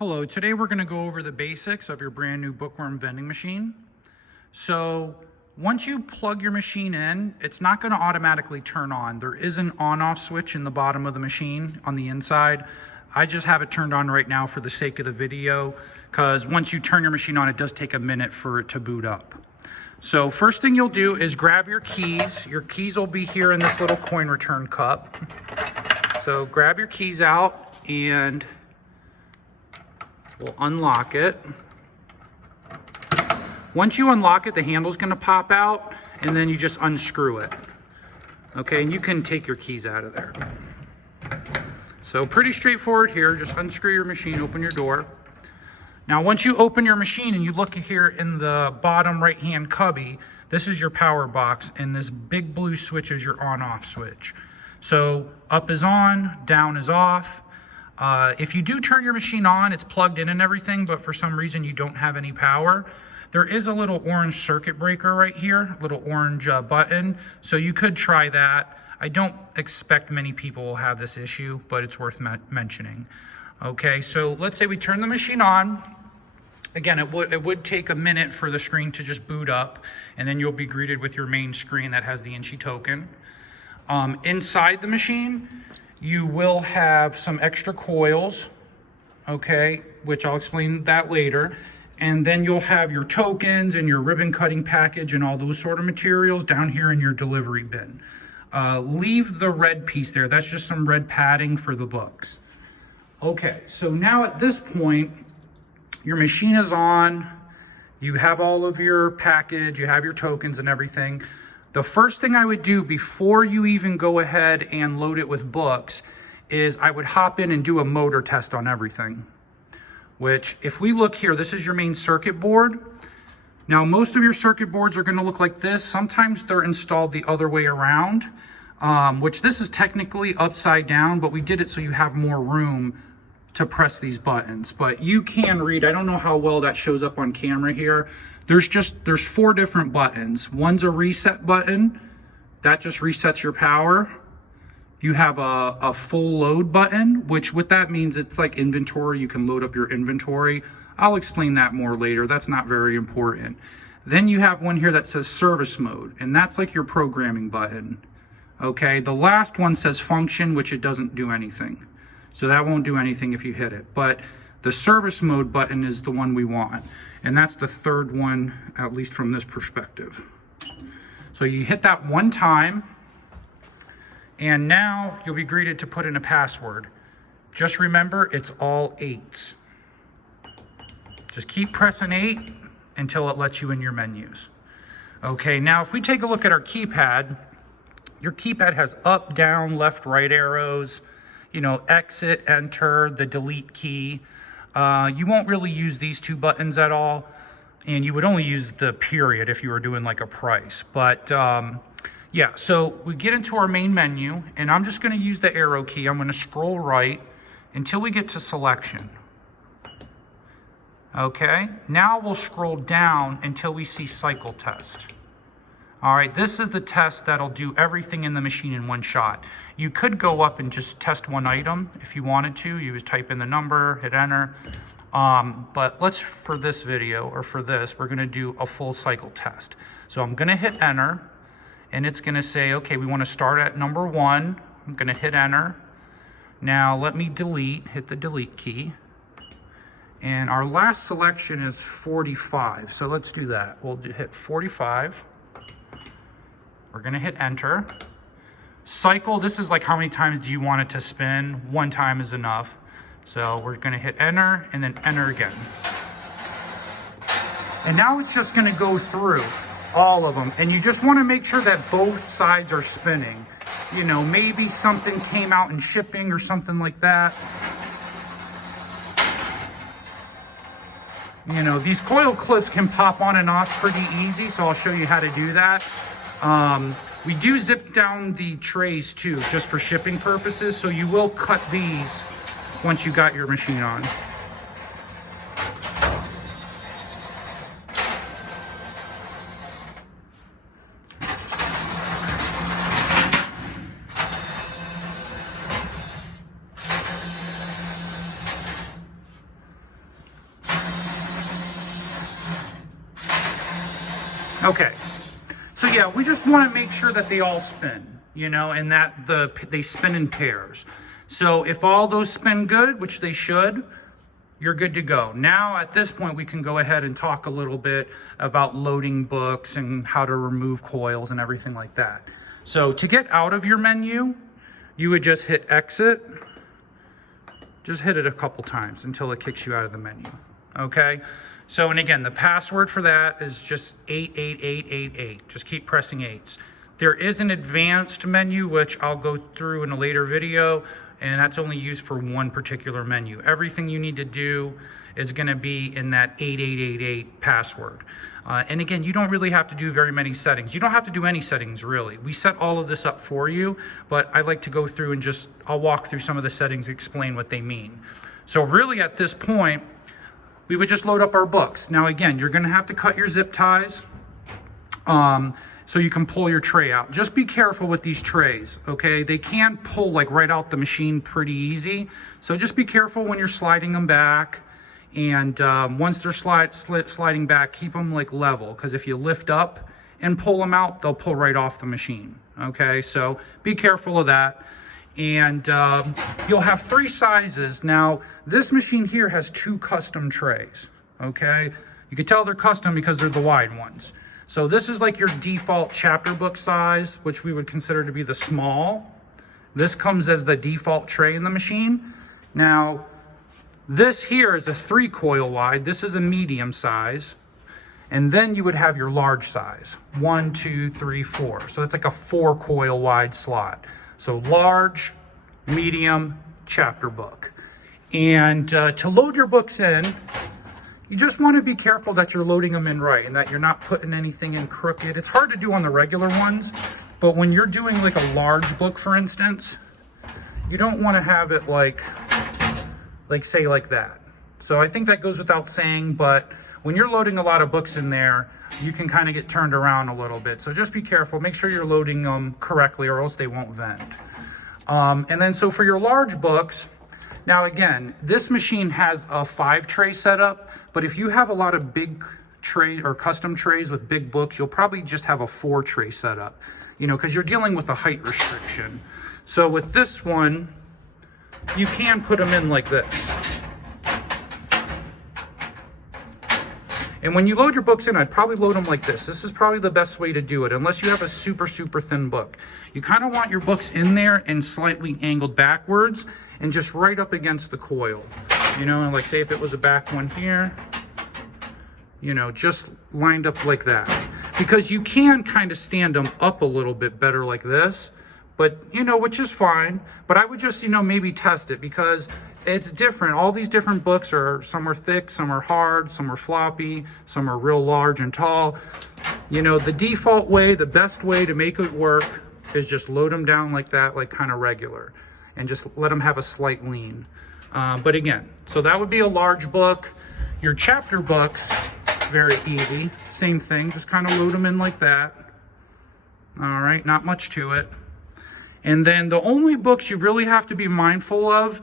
Hello, today we're going to go over the basics of your brand new Bookworm vending machine. So once you plug your machine in, it's not going to automatically turn on. There is an on-off switch in the bottom of the machine on the inside. I just have it turned on right now for the sake of the video, because once you turn your machine on, it does take a minute for it to boot up. So first thing you'll do is grab your keys. Your keys will be here in this little coin return cup. So grab your keys out and we'll unlock it. Once you unlock it, the handle's gonna pop out and then you just unscrew it. Okay, and you can take your keys out of there. So pretty straightforward here. Just unscrew your machine, open your door. Now, once you open your machine and you look here in the bottom right-hand cubby, this is your power box, and this big blue switch is your on-off switch. So up is on, down is off. If you do turn your machine on, it's plugged in and everything, but for some reason you don't have any power, there is a little orange circuit breaker right here, little orange button. So you could try that. I don't expect many people will have this issue, but it's worth mentioning. Okay, so let's say we turn the machine on. Again, it would take a minute for the screen to just boot up, and then you'll be greeted with your main screen that has the Inchy token. Inside the machine, you will have some extra coils, okay, which I'll explain that later. And then you'll have your tokens and your ribbon cutting package and all those sort of materials down here in your delivery bin. Leave the red piece there. That's just some red padding for the books. Okay, so now at this point, your machine is on, you have all of your package, you have your tokens and everything. The first thing I would do before you even go ahead and load it with books is I would hop in and do a motor test on everything. Which, if we look here, this is your main circuit board. Now, most of your circuit boards are gonna look like this. Sometimes they're installed the other way around, which this is technically upside down, but we did it so you have more room to press these buttons. But you can read, I don't know how well that shows up on camera here. There's 4 different buttons. One's a reset button. That just resets your power. You have a full load button, which what that means, it's like inventory. You can load up your inventory. I'll explain that more later. That's not very important. Then you have one here that says service mode, and that's like your programming button. Okay, the last one says function, which it doesn't do anything. So that won't do anything if you hit it. But the service mode button is the one we want. And that's the third one, at least from this perspective. So you hit that one time, and now you'll be greeted to put in a password. Just remember, it's all 8s. Just keep pressing 8 until it lets you in your menus. Okay, now if we take a look at our keypad, your keypad has up, down, left, right arrows, you know, exit, enter, the delete key. You won't really use these 2 buttons at all, and you would only use the period if you were doing like a price. But yeah, so we get into our main menu, and I'm just gonna use the arrow key. I'm gonna scroll right until we get to selection. Okay, now we'll scroll down until we see cycle test. All right, this is the test that'll do everything in the machine in one shot. You could go up and just test one item if you wanted to. You just type in the number, hit enter. But let's, for this video, or for this, we're gonna do a full cycle test. So I'm gonna hit enter, and it's gonna say, okay, we wanna start at number 1. I'm gonna hit enter. Now let me delete, hit the delete key. And our last selection is 45. So let's do that. We'll hit 45. We're gonna hit enter. Cycle, this is like how many times do you want it to spin? 1 time is enough. So we're gonna hit enter and then enter again. And now it's just gonna go through all of them. And you just wanna make sure that both sides are spinning. You know, maybe something came out in shipping or something like that. You know, these coil clips can pop on and off pretty easy, so I'll show you how to do that. We do zip down the trays too, just for shipping purposes, so you will cut these once you got your machine on. Okay, so yeah, we just want to make sure that they all spin, you know, and that they spin in pairs. So if all those spin good, which they should, you're good to go. Now at this point, we can go ahead and talk a little bit about loading books and how to remove coils and everything like that. So to get out of your menu, you would just hit exit. Just hit it a couple times until it kicks you out of the menu, okay? So, and again, the password for that is just 88888. Just keep pressing 8s. There is an advanced menu, which I'll go through in a later video, and that's only used for one particular menu. Everything you need to do is gonna be in that 8888 password. And again, you don't really have to do very many settings. You don't have to do any settings, really. We set all of this up for you, but I like to go through and I'll walk through some of the settings, explain what they mean. So really at this point, we would just load up our books. Now again, you're gonna have to cut your zip ties so you can pull your tray out. Just be careful with these trays, okay? They can pull like right out the machine pretty easy. So just be careful when you're sliding them back. And once they're sliding back, keep them like level, because if you lift up and pull them out, they'll pull right off the machine, okay? So be careful of that. And you'll have 3 sizes. Now, this machine here has 2 custom trays, okay? You can tell they're custom because they're the wide ones. So this is like your default chapter book size, which we would consider to be the small. This comes as the default tray in the machine. Now, this here is a 3 coil wide. This is a medium size. And then you would have your large size, 1, 2, 3, 4. So it's like a 4 coil wide slot. So large, medium, chapter book. And to load your books in, you just want to be careful that you're loading them in right and that you're not putting anything in crooked. It's hard to do on the regular ones, but when you're doing like a large book, for instance, you don't want to have it like say like that. So I think that goes without saying, but when you're loading a lot of books in there, you can kind of get turned around a little bit. So just be careful, make sure you're loading them correctly or else they won't vent. And then so for your large books, now again, this machine has a 5 tray setup, but if you have a lot of big tray or custom trays with big books, you'll probably just have a 4 tray setup, you know, because you're dealing with a height restriction. So with this one, you can put them in like this. And when you load your books in, I'd probably load them like this. This is probably the best way to do it, unless you have a super, super thin book. You kind of want your books in there and slightly angled backwards and just right up against the coil. You know, and like say if it was a back one here, you know, just lined up like that. Because you can kind of stand them up a little bit better like this, but you know, which is fine. But I would just, you know, maybe test it because it's different. All these different books are, some are thick, some are hard, some are floppy, some are real large and tall. You know, the default way, the best way to make it work is just load them down like that, like kind of regular, and just let them have a slight lean. But again, so that would be a large book. Your chapter books, very easy. Same thing, just kind of load them in like that. All right, not much to it. And then the only books you really have to be mindful of,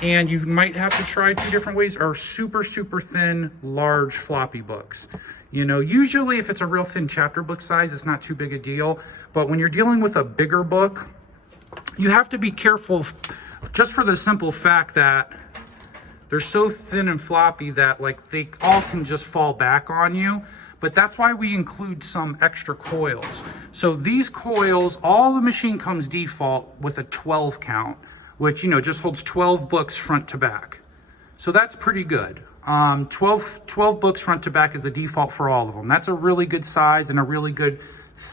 and you might have to try 2 different ways, are super, super thin, large floppy books. You know, usually if it's a real thin chapter book size, it's not too big a deal. But when you're dealing with a bigger book, you have to be careful just for the simple fact that they're so thin and floppy that like they all can just fall back on you. But that's why we include some extra coils. So these coils, all the machine comes default with a 12 count, which, you know, just holds 12 books front to back. So that's pretty good. 12 books front to back is the default for all of them. That's a really good size and a really good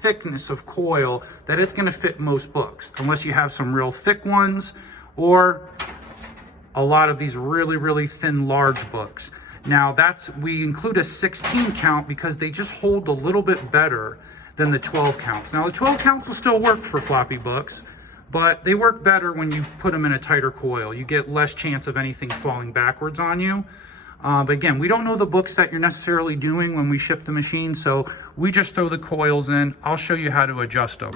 thickness of coil that it's gonna fit most books, unless you have some real thick ones or a lot of these really, really thin, large books. Now we include a 16 count because they just hold a little bit better than the 12 counts. Now the 12 counts will still work for floppy books, but they work better when you put them in a tighter coil. You get less chance of anything falling backwards on you. But again, we don't know the books that you're necessarily doing when we ship the machine, so we just throw the coils in. I'll show you how to adjust them.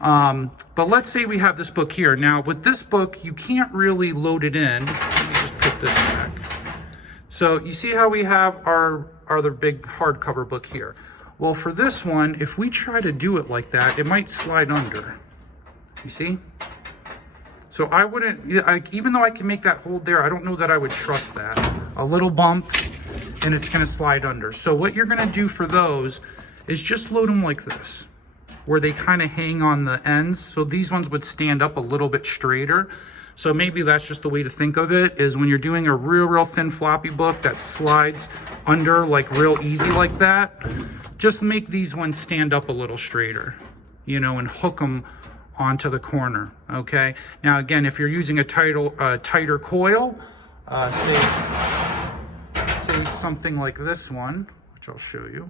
But let's say we have this book here. Now with this book, you can't really load it in. Let me just put this back. So you see how we have our other big hardcover book here. Well, for this one, if we try to do it like that, it might slide under. You see? So I wouldn't, even though I can make that hold there, I don't know that I would trust that. A little bump and it's gonna slide under. So what you're gonna do for those is just load them like this, where they kind of hang on the ends. So these ones would stand up a little bit straighter. So maybe that's just the way to think of it, is when you're doing a real thin floppy book that slides under like real easy like that, just make these ones stand up a little straighter, you know, and hook them onto the corner. Okay, now again, if you're using a tighter coil, say something like this one, which I'll show you.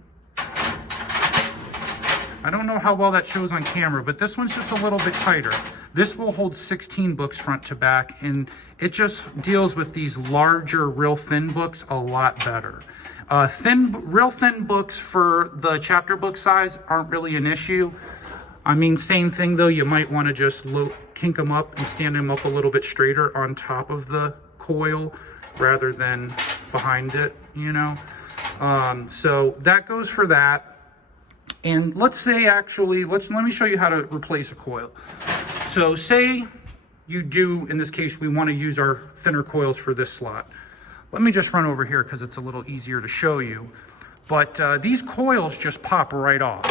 I don't know how well that shows on camera, but this one's just a little bit tighter. This will hold 16 books front to back, and it just deals with these larger, real thin books a lot better. Real thin books for the chapter book size aren't really an issue. I mean, same thing though, you might want to just kink them up and stand them up a little bit straighter on top of the coil rather than behind it, you know. So that goes for that. And let's say actually, let me show you how to replace a coil. So say you do, in this case, we want to use our thinner coils for this slot. Let me just run over here because it's a little easier to show you. But these coils just pop right off.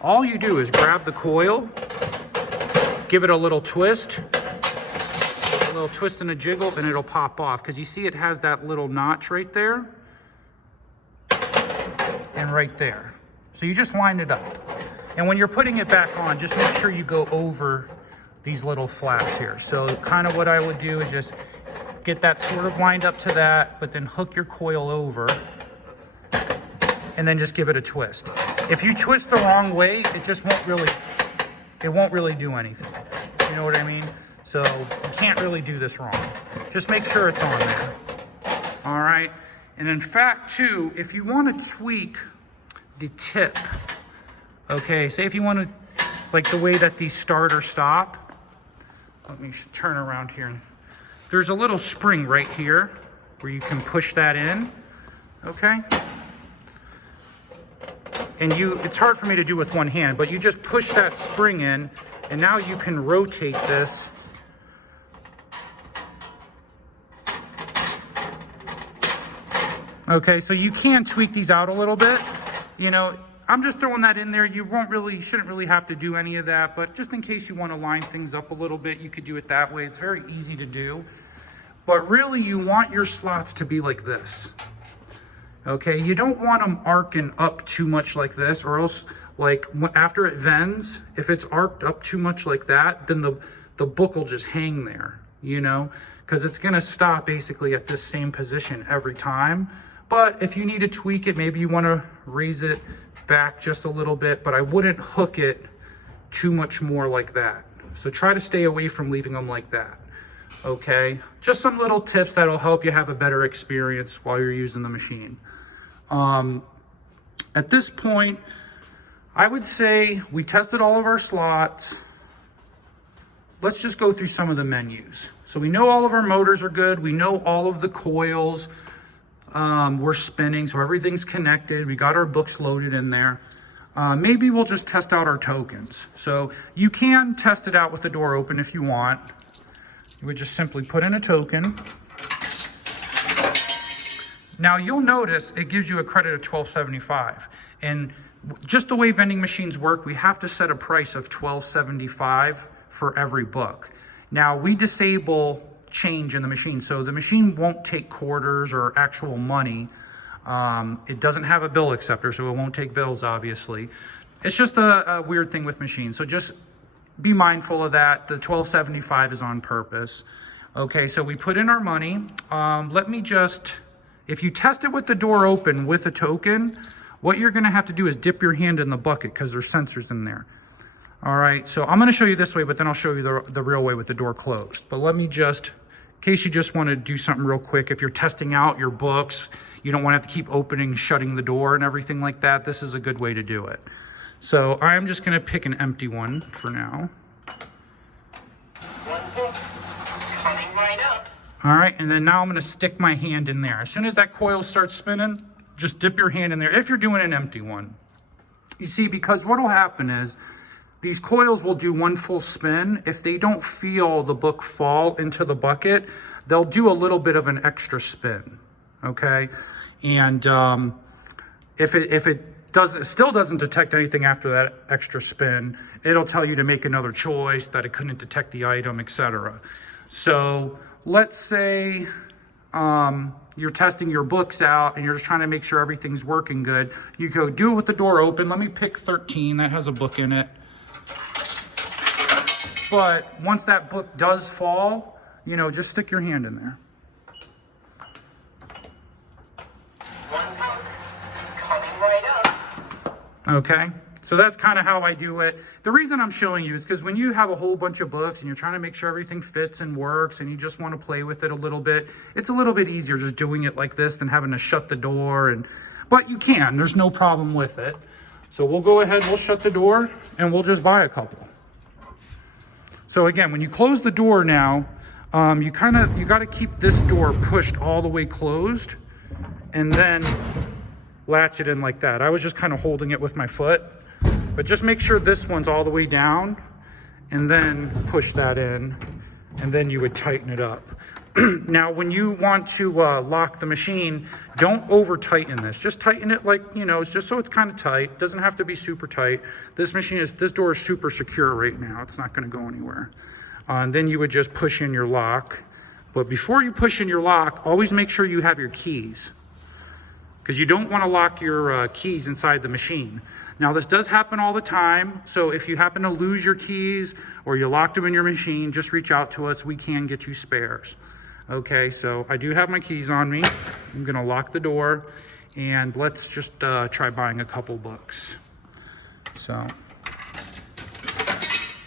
All you do is grab the coil, give it a little twist and a jiggle, and it'll pop off. Because you see it has that little notch right there and right there. So you just line it up. And when you're putting it back on, just make sure you go over these little flaps here. So kind of what I would do is just get that sort of lined up to that, but then hook your coil over and then just give it a twist. If you twist the wrong way, it won't really do anything. You know what I mean? So you can't really do this wrong. Just make sure it's on there. All right. And in fact, too, if you want to tweak the tip, okay, say if you want to, like the way that these start or stop, let me turn around here. There's a little spring right here where you can push that in, okay? And it's hard for me to do with one hand, but you just push that spring in, and now you can rotate this. Okay, so you can tweak these out a little bit. You know, I'm just throwing that in there. You shouldn't really have to do any of that, but just in case you want to line things up a little bit, you could do it that way. It's very easy to do. But really, you want your slots to be like this. Okay, you don't want them arcing up too much like this, or else, like, after it vends, if it's arced up too much like that, then the book will just hang there, you know, because it's going to stop basically at this same position every time. But if you need to tweak it, maybe you want to raise it back just a little bit, but I wouldn't hook it too much more like that. So try to stay away from leaving them like that. Okay, just some little tips that'll help you have a better experience while you're using the machine. At this point, I would say we tested all of our slots. Let's just go through some of the menus. So we know all of our motors are good. We know all of the coils we're spinning, so everything's connected. We got our books loaded in there. Maybe we'll just test out our tokens. So you can test it out with the door open if you want. You would just simply put in a token. Now you'll notice it gives you a credit of $12.75. And just the way vending machines work, we have to set a price of $12.75 for every book. Now we disable change in the machine, so the machine won't take quarters or actual money. It doesn't have a bill acceptor, so it won't take bills, obviously. It's just a weird thing with machines, so just be mindful of that. The $12.75 is on purpose. Okay, so we put in our money. Let me just, if you test it with the door open with a token, what you're gonna have to do is dip your hand in the bucket because there's sensors in there. All right, so I'm gonna show you this way, but then I'll show you the real way with the door closed. But let me just, in case you just wanna do something real quick, if you're testing out your books, you don't wanna have to keep opening, shutting the door and everything like that, this is a good way to do it. So I'm just gonna pick an empty one for now. One book coming right up. All right, and then now I'm gonna stick my hand in there. As soon as that coil starts spinning, just dip your hand in there if you're doing an empty one. You see, because what will happen is these coils will do one full spin. If they don't feel the book fall into the bucket, they'll do a little bit of an extra spin, okay? And if it still doesn't detect anything after that extra spin, it'll tell you to make another choice, that it couldn't detect the item, etc. So let's say you're testing your books out and you're just trying to make sure everything's working good. You go do it with the door open. Let me pick 13, that has a book in it. But once that book does fall, you know, just stick your hand in there. One book coming right up. Okay, so that's kind of how I do it. The reason I'm showing you is because when you have a whole bunch of books and you're trying to make sure everything fits and works and you just want to play with it a little bit, it's a little bit easier just doing it like this than having to shut the door. But you can, there's no problem with it. So we'll go ahead, we'll shut the door and we'll just buy a couple. So again, when you close the door now, you got to keep this door pushed all the way closed and then latch it in like that. I was just kind of holding it with my foot, but just make sure this one's all the way down and then push that in, and then you would tighten it up. Now, when you want to lock the machine, don't over tighten this. Just tighten it like, you know, it's just so it's kind of tight. It doesn't have to be super tight. This door is super secure right now. It's not going to go anywhere. And then you would just push in your lock. But before you push in your lock, always make sure you have your keys, because you don't want to lock your keys inside the machine. Now, this does happen all the time, so if you happen to lose your keys or you locked them in your machine, just reach out to us. We can get you spares. Okay, so I do have my keys on me. I'm going to lock the door, and let's just try buying a couple books. So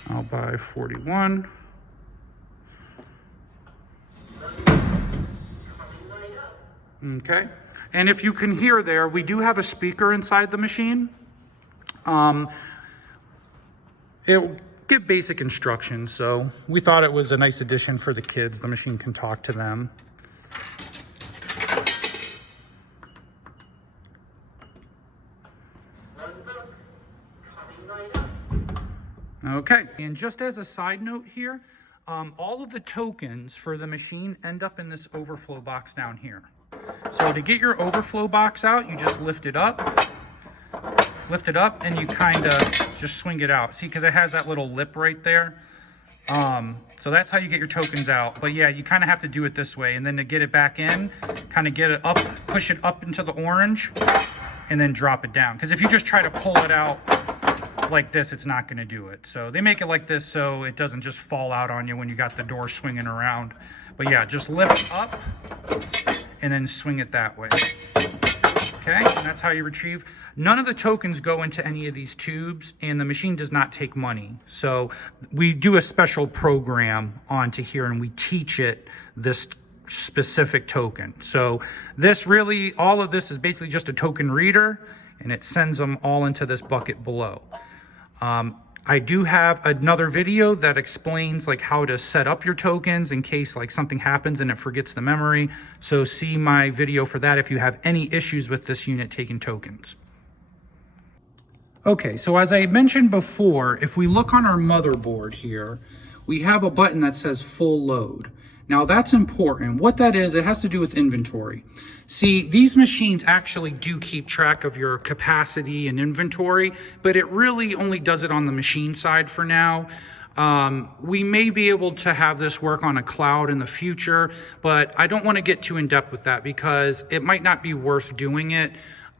I'll buy 41. Okay, and if you can hear there, we do have a speaker inside the machine. It will give basic instructions, so we thought it was a nice addition for the kids. The machine can talk to them. Okay, and just as a side note here, all of the tokens for the machine end up in this overflow box down here. So to get your overflow box out, you just lift it up, and you kind of just swing it out. See, because it has that little lip right there. So that's how you get your tokens out. But yeah, you kind of have to do it this way. And then to get it back in, kind of get it up, push it up into the orange, and then drop it down. Because if you just try to pull it out like this, it's not going to do it. So they make it like this so it doesn't just fall out on you when you got the door swinging around. But yeah, just lift up and then swing it that way. Okay, and that's how you retrieve. None of the tokens go into any of these tubes, and the machine does not take money. So we do a special program onto here, and we teach it this specific token. So this really, all of this is basically just a token reader, and it sends them all into this bucket below. I do have another video that explains like how to set up your tokens in case like something happens and it forgets the memory. So see my video for that if you have any issues with this unit taking tokens. Okay, so as I mentioned before, if we look on our motherboard here, we have a button that says full load. Now that's important. What that is, it has to do with inventory. See, these machines actually do keep track of your capacity and inventory, but it really only does it on the machine side for now. We may be able to have this work on a cloud in the future, but I don't want to get too in depth with that because it might not be worth doing it.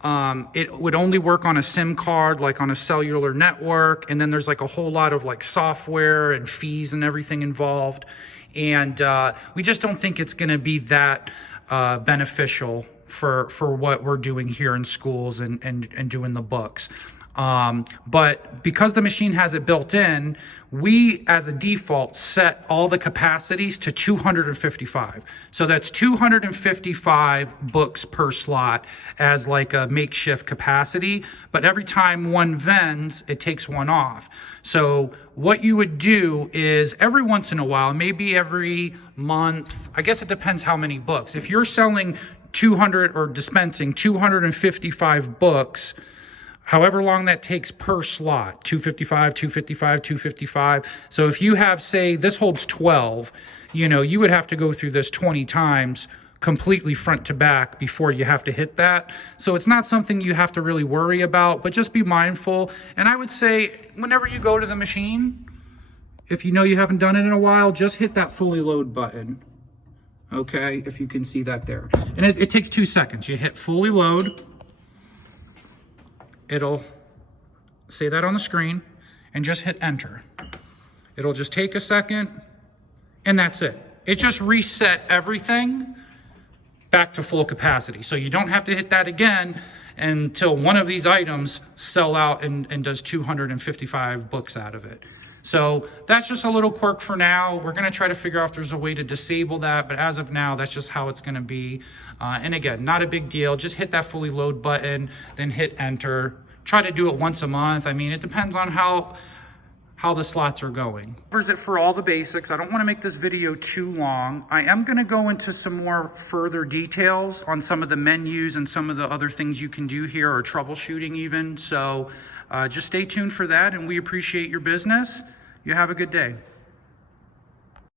It would only work on a SIM card, like on a cellular network, and then there's like a whole lot of like software and fees and everything involved. And we just don't think it's going to be that beneficial for what we're doing here in schools and doing the books. But because the machine has it built in, we as a default set all the capacities to 255. So that's 255 books per slot as like a makeshift capacity. But every time one vends, it takes one off. So what you would do is every once in a while, maybe every month, I guess it depends how many books. If you're selling 200 or dispensing 255 books, however long that takes per slot, 255, 255, 255. So if you have, say, this holds 12, you know, you would have to go through this 20 times completely front to back before you have to hit that. So it's not something you have to really worry about, but just be mindful. And I would say whenever you go to the machine, if you know you haven't done it in a while, just hit that fully load button. Okay, if you can see that there. And it takes 2 seconds. You hit fully load. It'll say that on the screen and just hit enter. It'll just take a second and that's it. It just reset everything back to full capacity. So you don't have to hit that again until one of these items sell out and does 255 books out of it. So that's just a little quirk for now. We're gonna try to figure out if there's a way to disable that, but as of now, that's just how it's gonna be. And again, not a big deal. Just hit that fully load button, then hit enter. Try to do it once a month. I mean, it depends on how the slots are going. Covers it for all the basics. I don't want to make this video too long. I am going to go into some more further details on some of the menus and some of the other things you can do here, or troubleshooting even. So just stay tuned for that, and we appreciate your business. You have a good day.